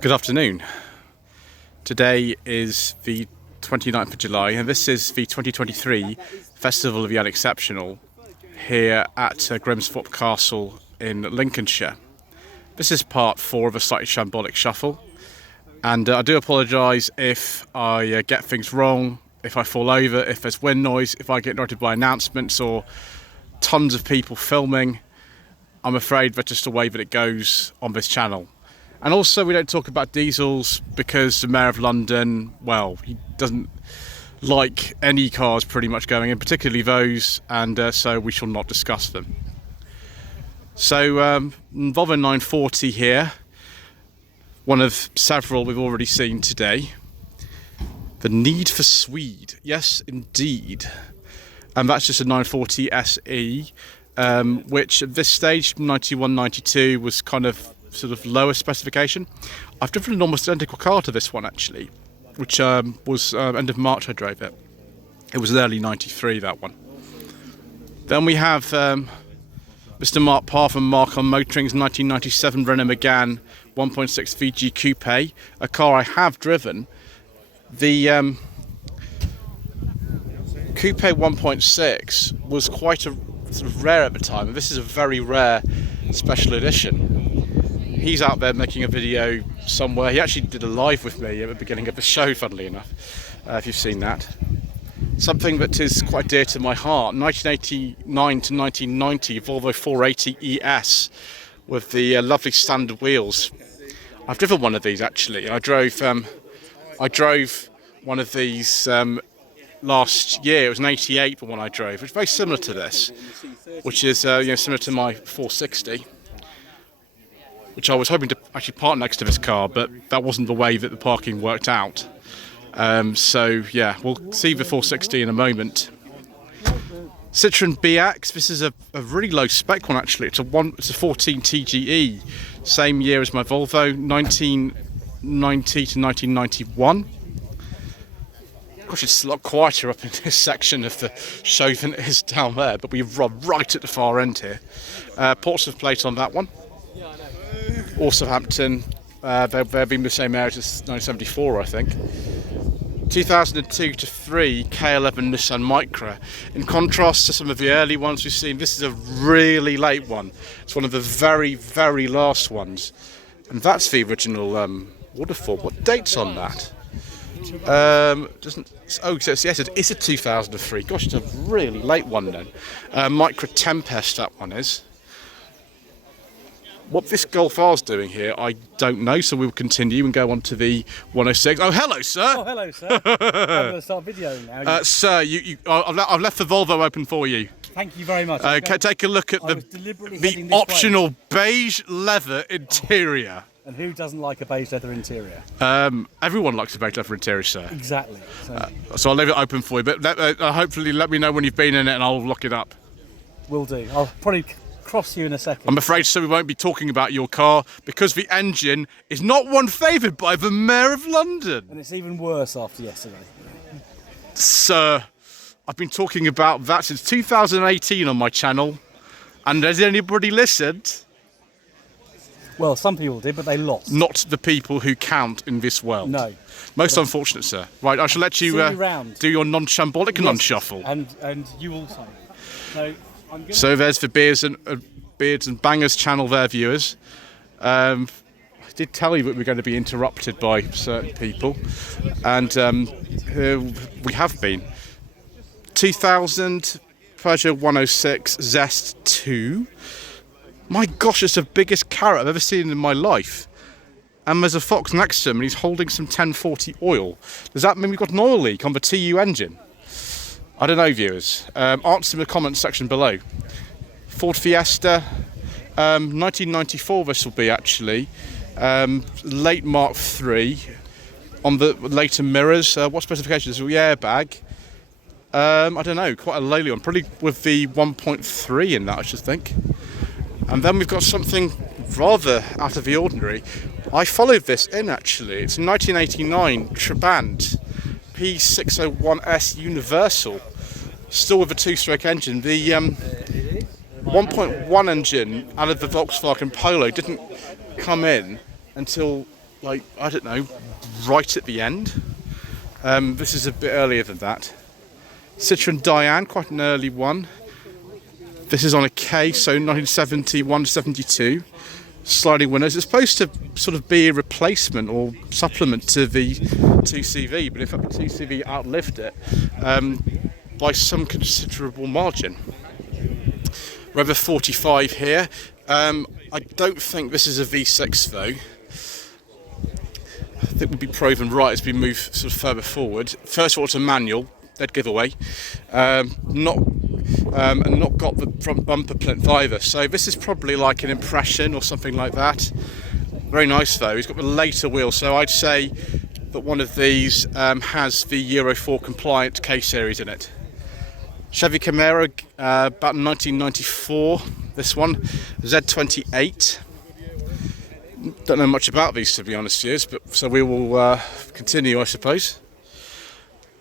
Good afternoon. Today is the 29th of July and this is the 2023 Festival of the Unexceptional here at Grimsthorpe Castle in Lincolnshire. This is part 4 of a Slightly Shambolic Shuffle, and I do apologise if I get things wrong, if I fall over, if there's wind noise, if I get interrupted by announcements or tons of people filming. I'm afraid that's just the way that it goes on this channel. And also we don't talk about diesels because the Mayor of London, well, he doesn't like any cars pretty much going in, particularly those, and so we shall not discuss them. So Volvo 940 here, one of several we've already seen today. The need for Swede, yes indeed. And that's just a 940 SE, which at this stage, 91, 92, was kind of sort of lower specification. I've driven an almost identical car to this one actually, which was end of March I drove it. It was early 93, that one. Then we have Mr. Mark Parr from Mark on Motoring's 1997 Renault Megane 1.6 VG Coupe, a car I have driven. The Coupe 1.6 was quite a sort of rare at the time, and this is a very rare special edition. He's out there making a video somewhere. He actually did a live with me at the beginning of the show, funnily enough, if you've seen that. Something that is quite dear to my heart, 1989 to 1990 Volvo 480 ES with the lovely standard wheels. I've driven one of these actually. I drove one of these last year. It was an 88, the one I drove, which is very similar to this, which is similar to my 460. Which I was hoping to actually park next to this car, but that wasn't the way that the parking worked out. So yeah, we'll see the 460 in a moment. Citroen BX, this is a really low spec one actually. It's a 14 TGE, same year as my Volvo, 1990 to 1991. Gosh, it's a lot quieter up in this section of the show than it is down there, but we run right at the far end here. Portsmouth plate on that one. Also Hampton, they've been the same area as 1974, I think. 2002 to 3 K11 Nissan Micra. In contrast to some of the early ones we've seen, this is a really late one. It's one of the very, very last ones. And that's the original waterfall. What date's on that? Yes, it is a 2003. Gosh, it's a really late one then. Micra Tempest, that one is. What this Golf R's doing here, I don't know, so we'll continue and go on to the 106. Oh, hello, sir! Oh, hello, sir. I'm going to start videoing now. Sir, I've left the Volvo open for you. Thank you very much. Okay, take a look at the optional beige leather interior. And who doesn't like a beige leather interior? Everyone likes a beige leather interior, sir. Exactly. So I'll leave it open for you, but hopefully let me know when you've been in it and I'll lock it up. Will do. I'll probably cross you in a second. I'm afraid, sir, we won't be talking about your car because the engine is not one favoured by the Mayor of London. And it's even worse after yesterday. Sir, I've been talking about that since 2018 on my channel, and has anybody listened? Well, some people did, but they lost. Not the people who count in this world. No. Most unfortunate, sir. Right, I shall let you do your non-shambolic non-shuffle. And you also. So there's the Beards and Bangers channel there, viewers. I did tell you that we're going to be interrupted by certain people, and we have been. 2000 Peugeot 106 Zest 2. My gosh, it's the biggest carrot I've ever seen in my life. And there's a fox next to him and he's holding some 1040 oil. Does that mean we've got an oil leak on the TU engine? I don't know, viewers. Answer in the comments section below. Ford Fiesta, 1994 this will be actually. Late Mark III. On the later mirrors, what specifications? The airbag. I don't know, quite a lowly one. Probably with the 1.3 in that, I should think. And then we've got something rather out of the ordinary. I followed this in actually. It's a 1989 Trabant P601S Universal, still with a two-stroke engine. The 1.1 engine out of the Volkswagen Polo didn't come in until, like, I don't know, right at the end. This is a bit earlier than that. Citroen Diane, quite an early one. This is on a K, so 1971 to 72. Sliding windows. It's supposed to sort of be a replacement or supplement to the 2CV, but in fact the 2CV outlived it by some considerable margin. Rev 45 here. I don't think this is a V6 though. I think we'll be proven right as we move sort of further forward. First of all, it's a manual, dead giveaway. And not got the front bumper plinth either. So this is probably like an impression or something like that. Very nice though. He's got the later wheel, so I'd say that one of these has the Euro 4 compliant K series in it. Chevy Camaro, about 1994. This one, Z28. Don't know much about these to be honest with you, but so we will continue, I suppose.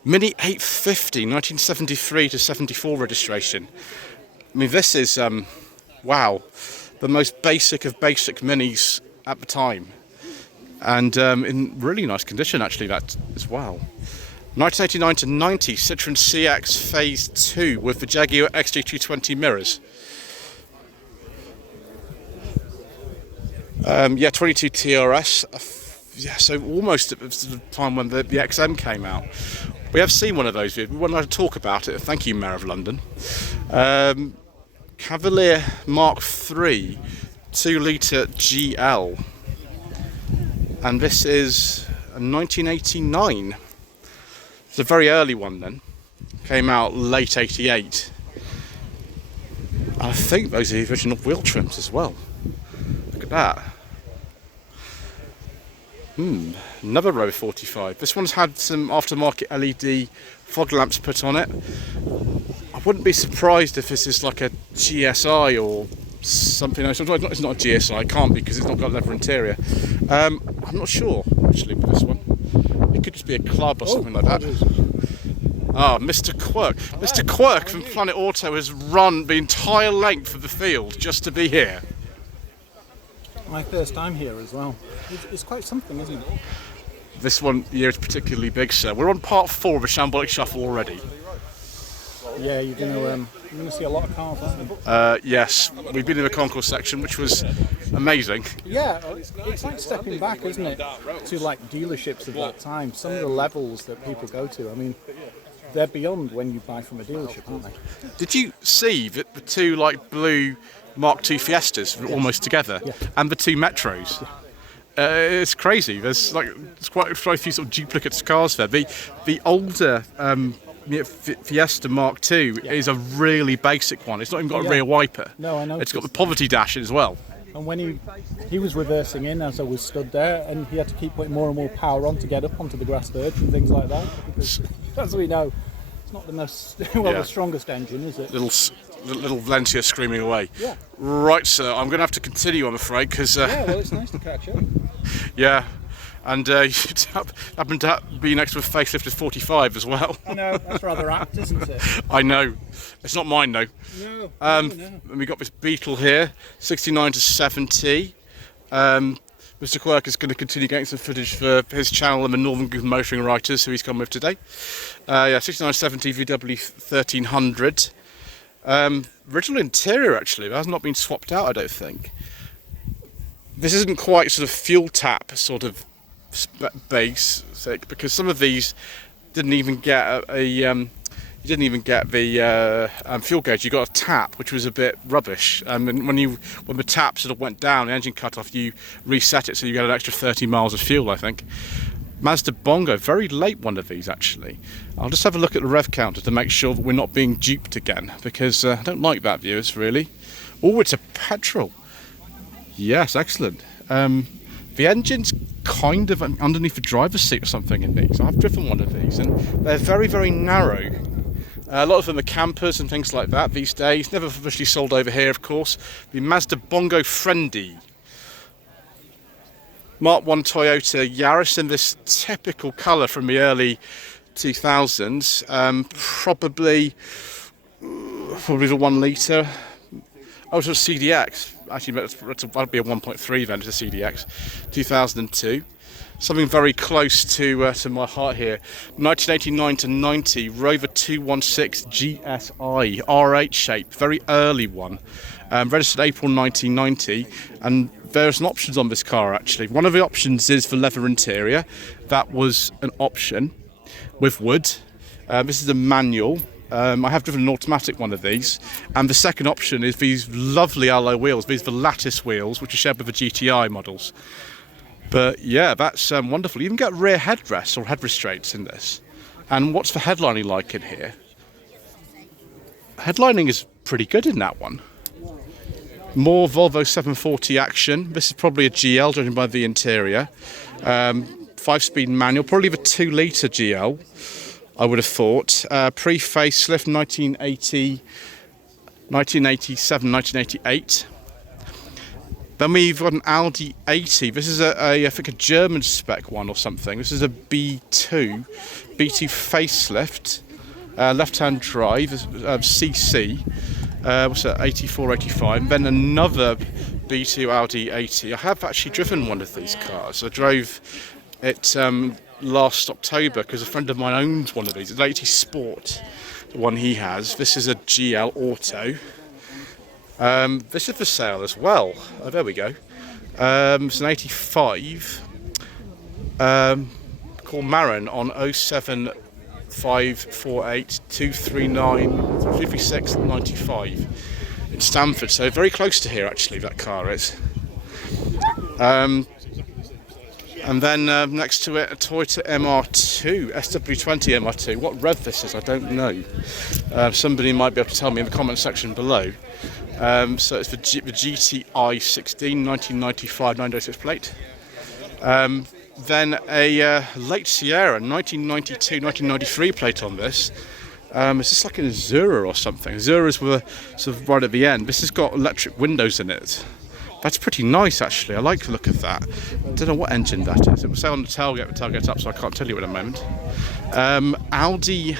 Mini 850, 1973 to 74 registration. I mean, this is, wow, the most basic of basic minis at the time. And in really nice condition, actually, that as well. 1989 to 90, Citroen CX Phase 2 with the Jaguar XJ220 mirrors. Yeah, 22 TRS. Yeah, so almost at the time when the XM came out. We have seen one of those. We wanted to talk about it. Thank you, Mayor of London. Cavalier Mark III 2-litre GL. And this is a 1989. It's a very early one then. Came out late 88. I think those are the original wheel trims as well. Look at that. Another row 45. This one's had some aftermarket LED fog lamps put on it. I wouldn't be surprised if this is like a GSI or something else. It's not a GSI, it can't be because it's not got a leather interior. I'm not sure actually with this one. It could just be a club or something like that. Ah, Mr. Quirk. Mr. Quirk from Planet Auto has run the entire length of the field just to be here. My first time here as well. It's quite something, isn't it? This one here is particularly big, sir. We're on part 4 of a Shambolic Shuffle already. Yeah, you're going to see a lot of cars, aren't you? Yes, we've been in the concourse section, which was amazing. Yeah, it's like stepping back, isn't it, to like dealerships of that time. Some of the levels that people go to, I mean, they're beyond when you buy from a dealership, aren't they? Did you see that the two like blue Mark II Fiestas were almost together, and the two Metros? It's crazy. There's quite a few sort of duplicates cars there. The older Fiesta Mark II is a really basic one. It's not even got a rear wiper. No, I know. It's got the poverty dash in as well. And when he was reversing in as I was stood there, and he had to keep putting more and more power on to get up onto the grass verge and things like that. Because, as we know, it's not the most the strongest engine, is it? Little Valencia screaming away. Yeah. Right, sir. I'm going to have to continue, I'm afraid, because. Yeah, well, it's nice to catch up. Yeah, and you happen to be next to a facelifted 45 as well. I know, that's rather apt, isn't it? I know. It's not mine though. No. And we got this Beetle here, 69 to 70. Mr. Quirk is going to continue getting some footage for his channel and the Northern Group of Motoring Writers, who he's come with today. 69 to 70 VW 1300. Original interior actually, that has not been swapped out, I don't think. This isn't quite sort of fuel tap sort of base thick, because some of these didn't even get you didn't even get the fuel gauge. You got a tap, which was a bit rubbish. And when the tap sort of went down, the engine cut off, you reset it so you get an extra 30 miles of fuel, I think. Mazda Bongo, very late one of these actually. I'll just have a look at the rev counter to make sure that we're not being duped again, because I don't like that, viewers, really. Oh, it's a petrol. Yes, excellent. The engine's kind of underneath the driver's seat or something in these. I've driven one of these and they're very, very narrow. A lot of them are campers and things like that these days. Never officially sold over here, of course. The Mazda Bongo Friendy. Mark 1 Toyota Yaris in this typical colour from the early 2000s. Probably the 1 litre. Oh, so CDX. Actually, that'd be a 1.3 then, it's a CDX. 2002. Something very close to my heart here. 1989 to 90, Rover 216 GSI, R8 shape, very early one. Registered April 1990, and there are some options on this car actually. One of the options is for leather interior. That was an option with wood. This is a manual. I have driven an automatic one of these, and the second option is these lovely alloy wheels. These are the lattice wheels, which are shared with the GTI models. But yeah, that's wonderful. You even get rear headrests or head restraints in this. And what's the headlining like in here? Headlining is pretty good in that one. More Volvo 740 action. This is probably a GL, judging by the interior. 5-speed manual, probably the 2-litre GL, I would have thought. Pre-facelift 1980, 1987, 1988. Then we've got an Audi 80. This is I think a German spec one or something. This is a B2 facelift, left-hand drive, CC. What's that? 84, 85. Then another B2 Audi 80. I have actually driven one of these cars. I drove it last October because a friend of mine owns one of these. It's an 80 Sport, the one he has. This is a GL Auto. This is for sale as well. Oh, there we go. It's an 85 called Marin on 07548 239 336 95 in Stamford. So very close to here actually, that car is. And then next to it, a Toyota MR2, SW20 MR2. What rev this is, I don't know. Somebody might be able to tell me in the comment section below. So it's the GTI 16, 1995 906 plate. Then a late Sierra, 1992, 1993 plate on this. Is this like an Azura or something? Azuras were sort of right at the end. This has got electric windows in it. That's pretty nice actually, I like the look of that. I don't know what engine that is. It was on the tailgate up, so I can't tell you at the moment. Audi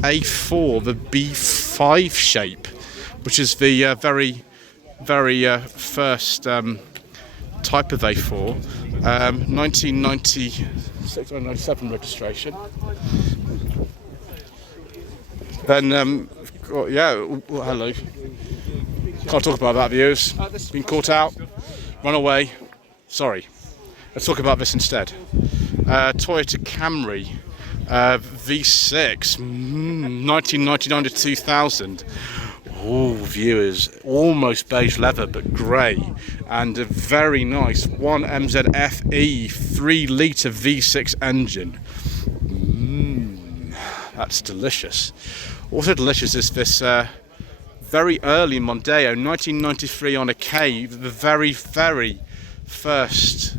A4, the B5 shape, which is the very first type of A4. 1996 or 97 registration. Then, hello. Can't talk about that, viewers. Been caught out, run away. Sorry. Let's talk about this instead. Toyota Camry V6, 1999 to 2000. Oh, viewers, almost beige leather but grey, and a very nice 1MZFE 3-litre V6 engine. That's delicious. Also delicious is this very early Mondeo, 1993 on a K, the very first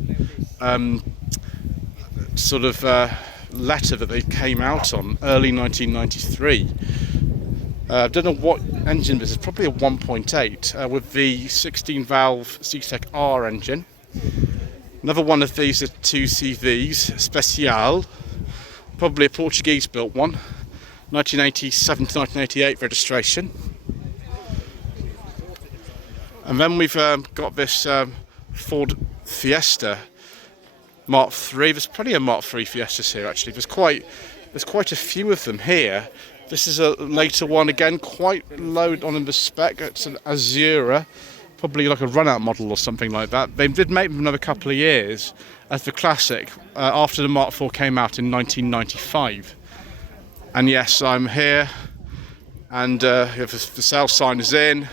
letter that they came out on, early 1993. I don't know what engine this is, probably a 1.8 with the 16-valve C-Tech R engine. Another one of these are 2 CVs, Special, probably a Portuguese-built one, 1987 to 1988 registration. And then we've got this Ford Fiesta Mark III. There's plenty of Mark III Fiestas here actually. There's quite a few of them here. This is a later one again, quite low on the spec. It's an Azura, probably like a run-out model or something like that. They did make them another couple of years as the classic after the Mark IV came out in 1995. And yes, I'm here, and the sale sign is in.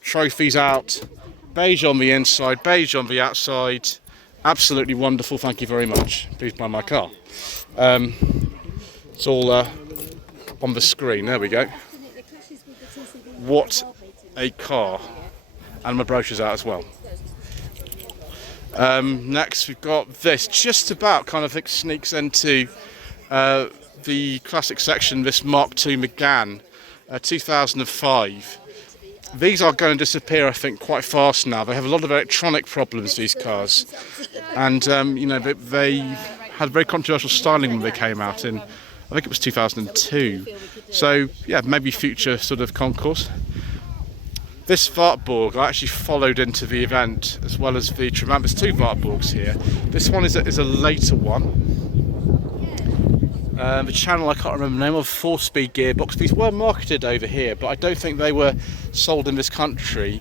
Trophies out, beige on the inside, beige on the outside. Absolutely wonderful, thank you very much. Please buy my car. It's all on the screen, there we go. What a car. And my brochure's out as well. Next we've got this, just about kind of sneaks into the classic section, this Mark II Megane, 2005. These are going to disappear, I think, quite fast now. They have a lot of electronic problems, these cars. And, they had very controversial styling when they came out in, I think it was 2002. So, yeah, maybe future sort of concours. This Wartburg I actually followed into the event as well as the Tremant. There's two Wartburgs here. This one is a later one. The channel I can't remember the name of, 4-speed gearbox. These were marketed over here, but I don't think they were sold in this country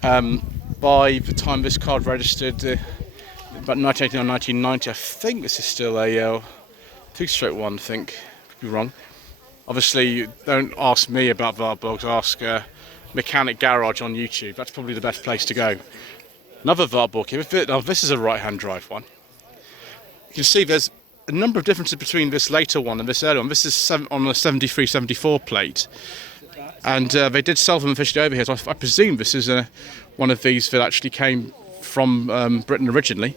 by the time this card registered, about 1989, 1990. I think this is still a 2-stroke one, I think. Could be wrong. Obviously, don't ask me about Wartburgs, ask Mechanic Garage on YouTube. That's probably the best place to go. Another Wartburg here. Now, this is a right-hand drive one. You can see there's a number of differences between this later one and this earlier one. This is on a 73, 74 plate. And they did sell them officially over here, so I presume this is one of these that actually came from Britain originally.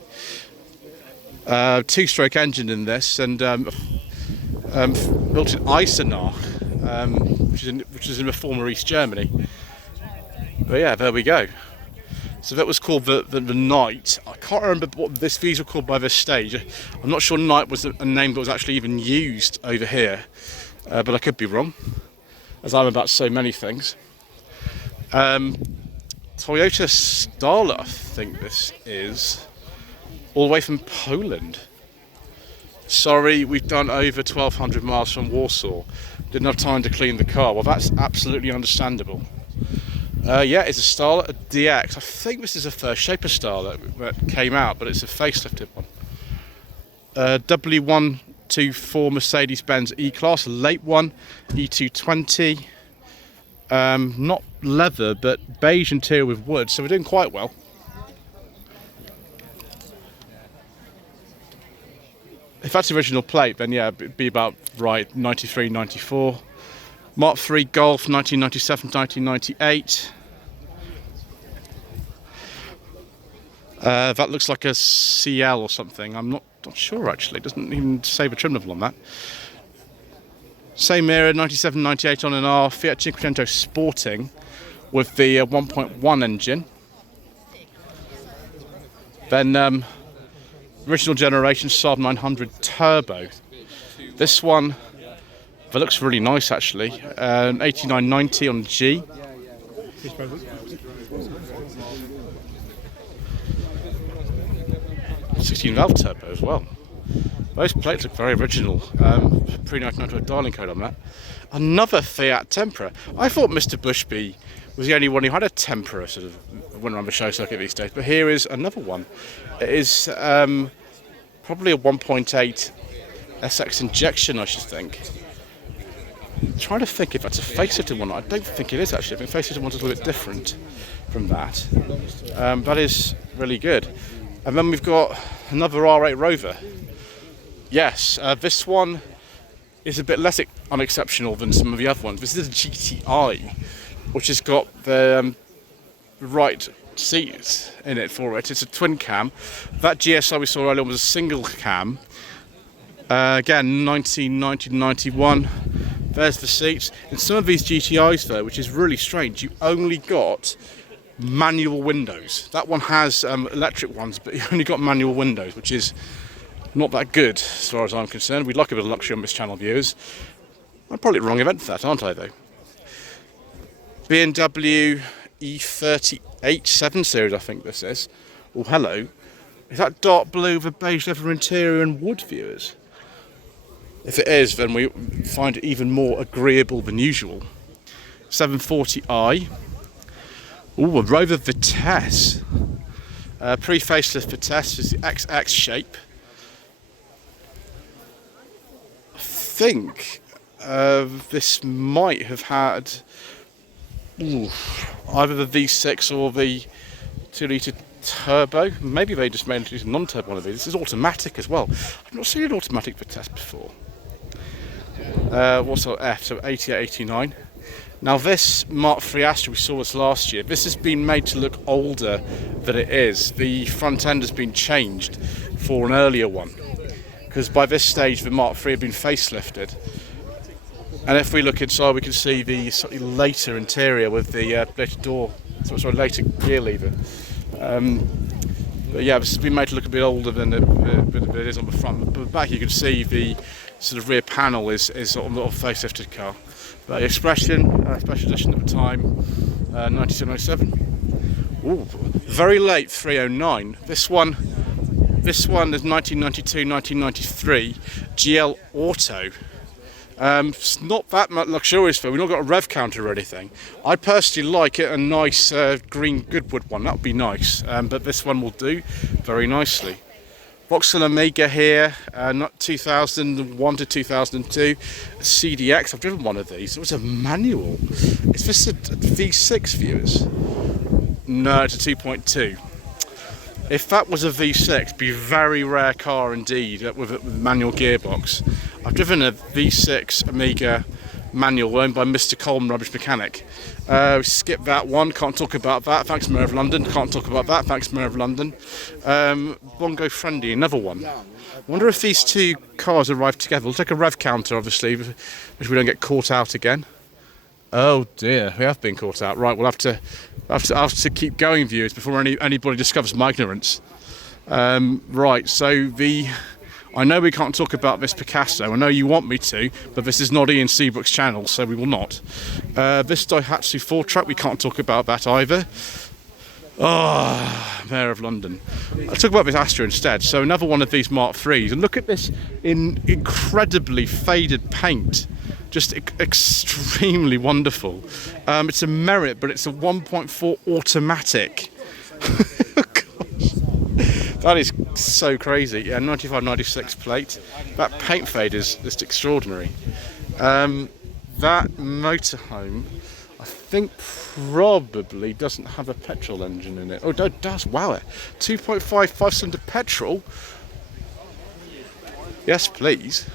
2-stroke engine in this, and built in Eisenach, which is in the former East Germany. But yeah, there we go. So that was called the Knight. I can't remember what these were called by this stage. I'm not sure Knight was a name that was actually even used over here, but I could be wrong, as I'm about so many things. Toyota Starlet, I think this is, all the way from Poland. Sorry, we've done over 1,200 miles from Warsaw. Didn't have time to clean the car. Well, that's absolutely understandable. Yeah, it's a Starlet, a DX. I think this is the first Shaper Starlet that came out, but it's a facelifted one. W124 Mercedes-Benz E-Class, a late one, E220. Not leather, but beige interior with wood, so we're doing quite well. If that's the original plate, then yeah, it'd be about right, 93, 94. Mark III Golf, 1997, 1998. That looks like a CL or something. I'm not sure actually. It doesn't even say the trim level on that. Same era, 97, 98 on an R Fiat Cinquecento Sporting with the 1.1 engine. Then original generation Saab 900 Turbo. This one, that looks really nice actually. 8990 on G. 16-valve turbo as well. Those plates look very original. Pre-1992 dialing code on that. Another Fiat Tempera. I thought Mr. Bushby was the only one who had a Tempera sort of went around the show circuit these days, but here is another one. It is probably a 1.8 SX injection, I should think. I'm trying to think if that's a facelifted one. I don't think it is actually. I think facelifted one's a little bit different from that. That is really good. And then we've got another R8 Rover. Yes, this one is a bit less unexceptional than some of the other ones. This is a GTI, which has got the right seats in it for it. It's a twin cam. That GSI we saw earlier was a single cam. Again, 1990 to 91. There's the seats. In some of these GTIs though, which is really strange, you only got manual windows. That one has electric ones, but you only got manual windows, which is not that good as far as I'm concerned. We'd like a bit of luxury on this channel, viewers. I'm probably at the wrong event for that, aren't I though? BMW E38 7 Series, I think this is. Oh, hello. Is that dark blue with a beige leather interior and wood, viewers? If it is, then we find it even more agreeable than usual. 740i. Ooh, a Rover Vitesse. Pre-facelift Vitesse is the XX shape. I think this might have had either the V6 or the 2-litre turbo. Maybe they just made it a non-turbo one of these. This is automatic as well. I've not seen an automatic Vitesse before. What's our F? So 88, 89. Now this Mark III Astra, we saw this last year, this has been made to look older than it is. The front end has been changed for an earlier one, because by this stage the Mark III had been facelifted. And if we look inside, we can see the slightly later interior with the later door, later gear lever. But yeah, this has been made to look a bit older than it is on the front. But back you can see the sort of rear panel is on the facelifted car. But the Expression, special edition at the time, 1907. Ooh, very late 309. This one is 1992, 1993 GL Auto. It's not that much luxurious for. We've not got a rev counter or anything. I personally like it, a nice green Goodwood one. That would be nice. But this one will do very nicely. Vauxhall Omega here, not 2001 to 2002. CDX, I've driven one of these. It was a manual. Is this a V6, viewers? No, it's a 2.2. If that was a V6, it'd be a very rare car indeed with a manual gearbox. I've driven a V6 Omega manual owned by Mr. Coleman, rubbish mechanic. Skip that one, can't talk about that, thanks Mayor of London. Can't talk about that, thanks Mayor of London. Bongo Friendly, another one. I wonder if these two cars arrive together. We'll take a rev counter, obviously, which we don't get caught out again. Oh dear, we have been caught out. Right, we'll have to keep going, viewers, before anybody discovers my ignorance. Right, so I know we can't talk about this Picasso. I know you want me to, but this is not Ian Seabrook's channel, so we will not. This Daihatsu 4-truck, we can't talk about that either. Oh, Mayor of London. I'll talk about this Astra instead. So another one of these Mark IIIs, and look at this in incredibly faded paint. Just extremely wonderful. It's a Merit, but it's a 1.4 automatic. That is so crazy. Yeah, 95-96 plate. That paint fade is just extraordinary. That motorhome, I think, probably doesn't have a petrol engine in it. Oh, it does. Wow, 2.5 5-cylinder petrol. Yes, please.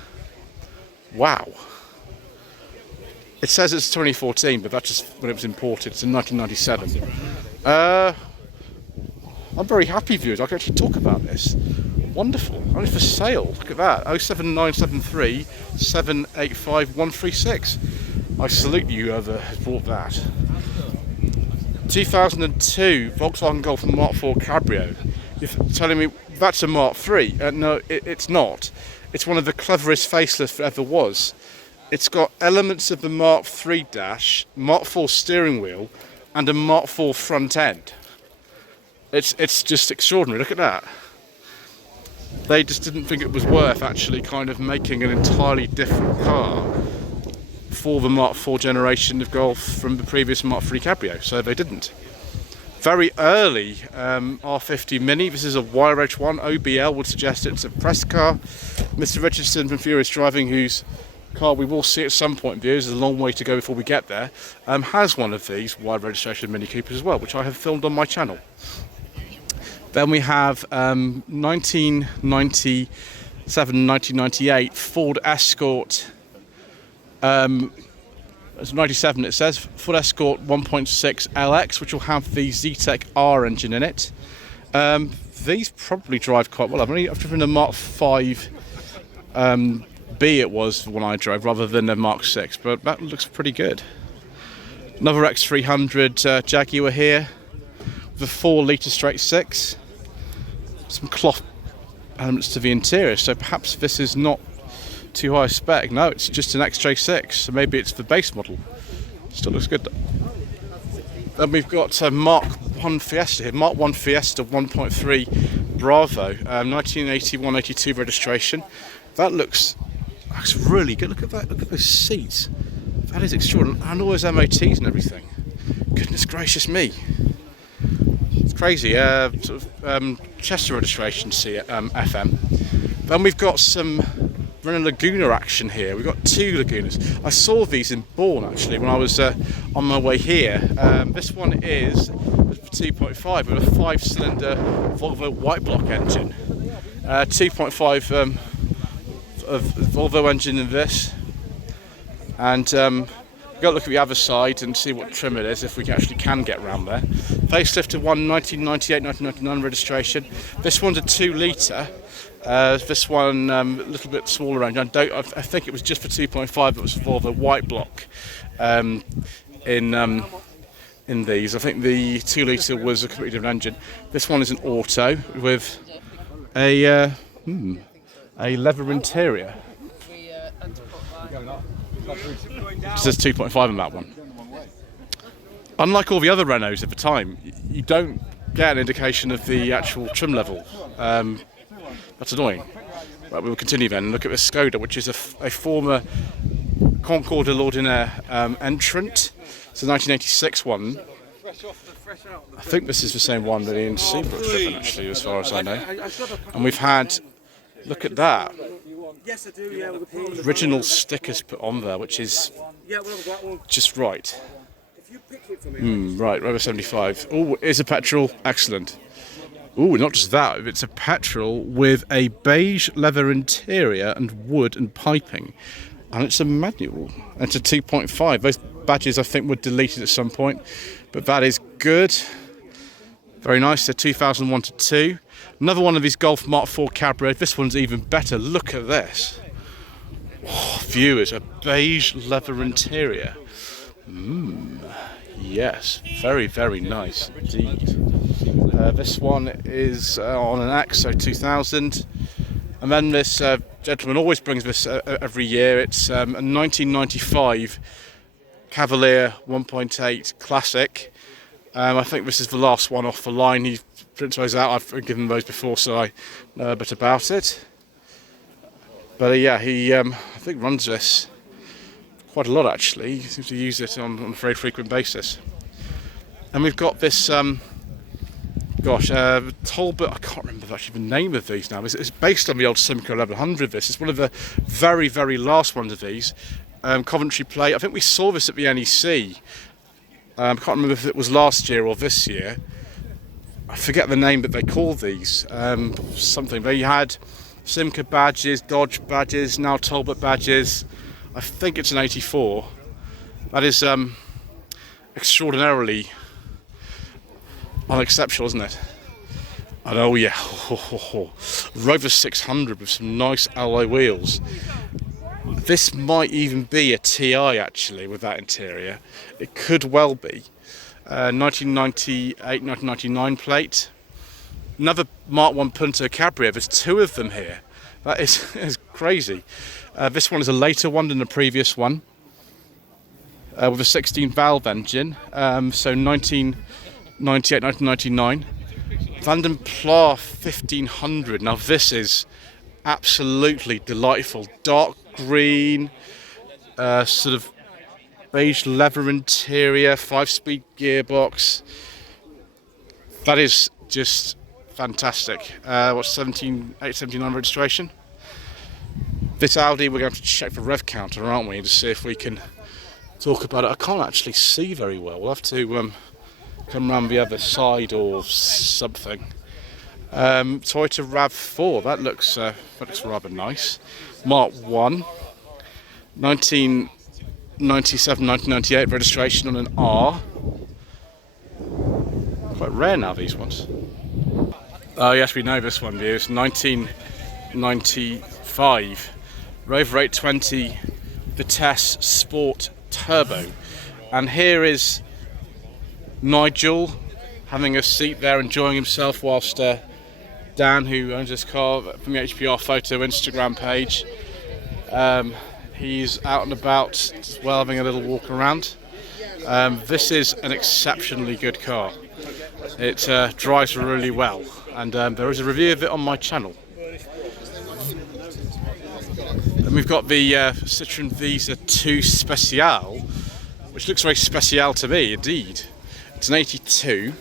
Wow. It says it's 2014, but that's just when it was imported. It's in 1997. I'm very happy, viewers. I can actually talk about this. Wonderful. Only for sale. Look at that. 07973 785 136. I salute you, whoever has bought that. 2002 Volkswagen Golf Mark IV Cabrio. You're telling me that's a Mark III? No, it's not. It's one of the cleverest facelifts that ever was. It's got elements of the Mark III dash, Mark IV steering wheel, and a Mark IV front end. It's just extraordinary. Look at that. They just didn't think it was worth actually kind of making an entirely different car for the Mark IV generation of Golf from the previous Mark III Cabrio, so they didn't. Very early R50 Mini. This is a wire edge one. OBL would suggest it's a press car. Mr. Richardson from Furious Driving, whose car we will see at some point, viewers, there's a long way to go before we get there, has one of these wide registration Mini Coopers as well, which I have filmed on my channel. Then we have 1997, 1998 Ford Escort. It's 97 it says. Ford Escort 1.6 LX, which will have the Zetec R engine in it. These probably drive quite well. I've driven a Mark V B it was when I drove, rather than a Mark VI, but that looks pretty good. Another X300 Jaguar here, with a 4-litre straight 6. Some cloth elements to the interior, so perhaps this is not too high spec. No, it's just an XJ6, so maybe it's the base model. Still looks good though. Then we've got Mark I Fiesta here, Mark I Fiesta 1.3 Bravo, 1981-82 registration. That looks really good. Look at that, look at those seats. That is extraordinary, and all those MOTs and everything. Goodness gracious me. It's crazy. Chester registration FM. Then we've got some Renault Laguna action here. We've got two Lagunas. I saw these in Bourne actually when I was on my way here. This one is 2.5 with a 5-cylinder Volvo white block engine. 2.5 of Volvo engine in this. And we've got to look at the other side and see what trim it is, if we actually can get around there. Facelifted one, 1998, 1999 registration. This one's a 2-litre. This one a little bit smaller range. I think it was just for 2.5. It was for the white block in these. I think the 2-litre was a completely different engine. This one is an auto with a leather interior. It says 2.5 on that one. Unlike all the other Renaults at the time, you don't get an indication of the actual trim level. That's annoying. Right, we will continue then and look at the Skoda, which is a former Concorde de l'Ordinaire entrant. It's a 1986 one. I think this is the same one that Ian Seabrook's driven, actually, as far as I know. And we've had, look at that, original stickers put on there, which is just right. Right, Rover 75. Oh, it's a petrol, excellent. Oh, not just that, it's a petrol with a beige leather interior and wood and piping. And it's a manual. And it's a 2.5. Those badges, I think, were deleted at some point. But that is good. Very nice. So 2001 to 2. Another one of these Golf Mark 4 Cabriolet. This one's even better. Look at this. Oh, viewers, a beige leather interior. Yes, very, very nice indeed. This one is on an Axo 2000. And then this gentleman always brings this every year. It's a 1995 Cavalier 1.8 Classic. I think this is the last one off the line. He prints those out. I've given those before, so I know a bit about it. But yeah, he I think runs this quite a lot actually. He seems to use it on a very frequent basis. And we've got this, Talbot, I can't remember actually the name of these now. It's based on the old Simcoe 1100 this. It's one of the very, very last ones of these. Coventry plate. I think we saw this at the NEC. I can't remember if it was last year or this year. I forget the name that they call these. Something. They had Simcoe badges, Dodge badges, now Talbot badges. I think it's an 84. That is extraordinarily unexceptional, isn't it? And oh yeah, Rover 600 with some nice alloy wheels. This might even be a TI actually with that interior. It could well be. 1998, 1999 plate. Another Mark 1 Punto Cabrio. There's two of them here. That is crazy. This one is a later one than the previous one. With a 16 valve engine. So 1998, 1999. Vanden Plas 1500. Now this is absolutely delightful. Dark green, sort of beige leather interior, 5-speed gearbox. That is just fantastic. What's 879 registration? This Audi, we're going to have to check the rev counter, aren't we, to see if we can talk about it. I can't actually see very well. We'll have to come around the other side or something. Toyota RAV4, that looks rather nice. Mark 1, 1997, 1998 registration on an R. Quite rare now, these ones. Oh yes, we know this one, viewers. 1995 Rover 820 Vitesse Sport Turbo. And here is Nigel having a seat there, enjoying himself, whilst Dan, who owns this car, from the HPR Photo Instagram page, he's out and about as well, having a little walk around. This is an exceptionally good car. It drives really well, and there is a review of it on my channel. And we've got the Citroën Visa 2 Special, which looks very special to me indeed. It's an 82.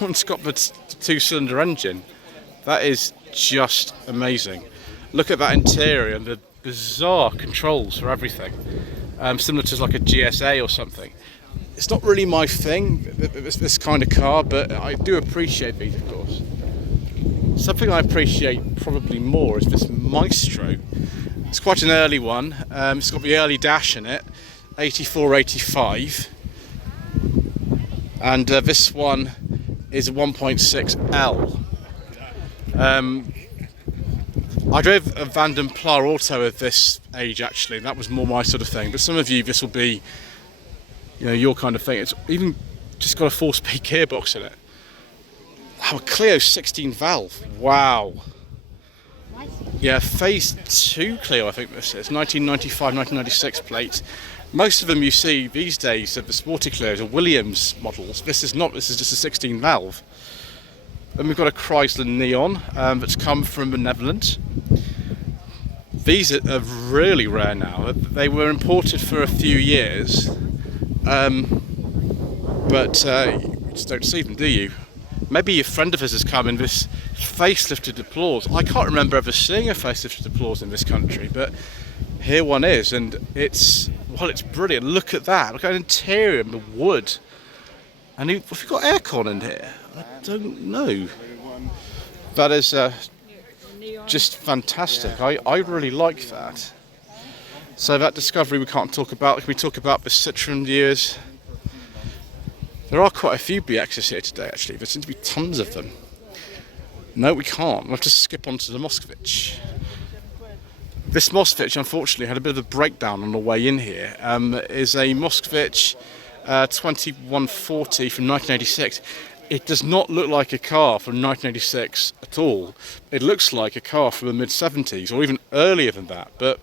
It's got the two-cylinder engine. That is just amazing. Look at that interior and the bizarre controls for everything. Similar to like a GSA or something. It's not really my thing, this kind of car, but I do appreciate these, of course. Something I appreciate probably more is this Maestro. It's quite an early one. It's got the early dash in it, 84, 85. And this one is a 1.6L. I drove a Vanden Plas Auto at this age actually, and that was more my sort of thing. But some of you, this will be, your kind of thing. It's even just got a 4-speed gearbox in it. Wow, a Clio 16 valve. Wow. Yeah, phase 2 Clio, I think this is 1995, 1996 plate. Most of them you see these days of the sporty Clios are Williams models. This is not. This is just a 16 valve. Then we've got a Chrysler Neon that's come from the Netherlands. These are really rare now. They were imported for a few years, but you just don't see them, do you? Maybe a friend of his has come in this facelifted Applause. I can't remember ever seeing a facelifted Applause in this country, but here one is, and it's brilliant. Look at that. Look at the interior and the wood. And have you got aircon in here? I don't know. That is just fantastic. I really like that. So that Discovery we can't talk about. Can we talk about the Citroen years? There are quite a few BXs here today, actually. There seem to be tons of them. No, we can't. We'll have to skip on to the Moskvich. This Moskvich, unfortunately, had a bit of a breakdown on the way in here. Is a Moskvich 2140 from 1986. It does not look like a car from 1986 at all. It looks like a car from the mid-70s, or even earlier than that. But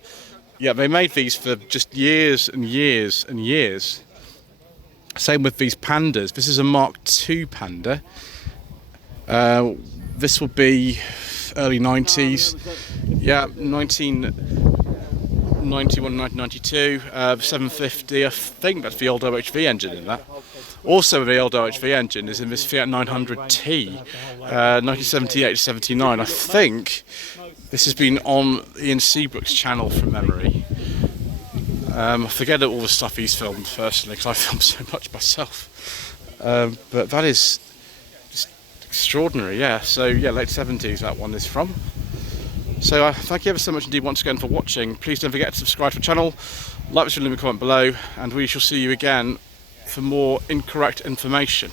yeah, they made these for just years and years and years. Same with these Pandas. This is a Mark II Panda. This will be early 90s. Yeah, 1991, 1992. 750. I think that's the old OHV engine in that. Also, the old OHV engine is in this Fiat 900T, 1978-79. I think this has been on Ian Seabrook's channel from memory. I forget all the stuff he's filmed personally because I film so much myself. But that is just extraordinary, yeah. So yeah, late 70s that one is from. So thank you ever so much indeed once again for watching. Please don't forget to subscribe to the channel, like this video, leave a comment below, and we shall see you again for more incorrect information.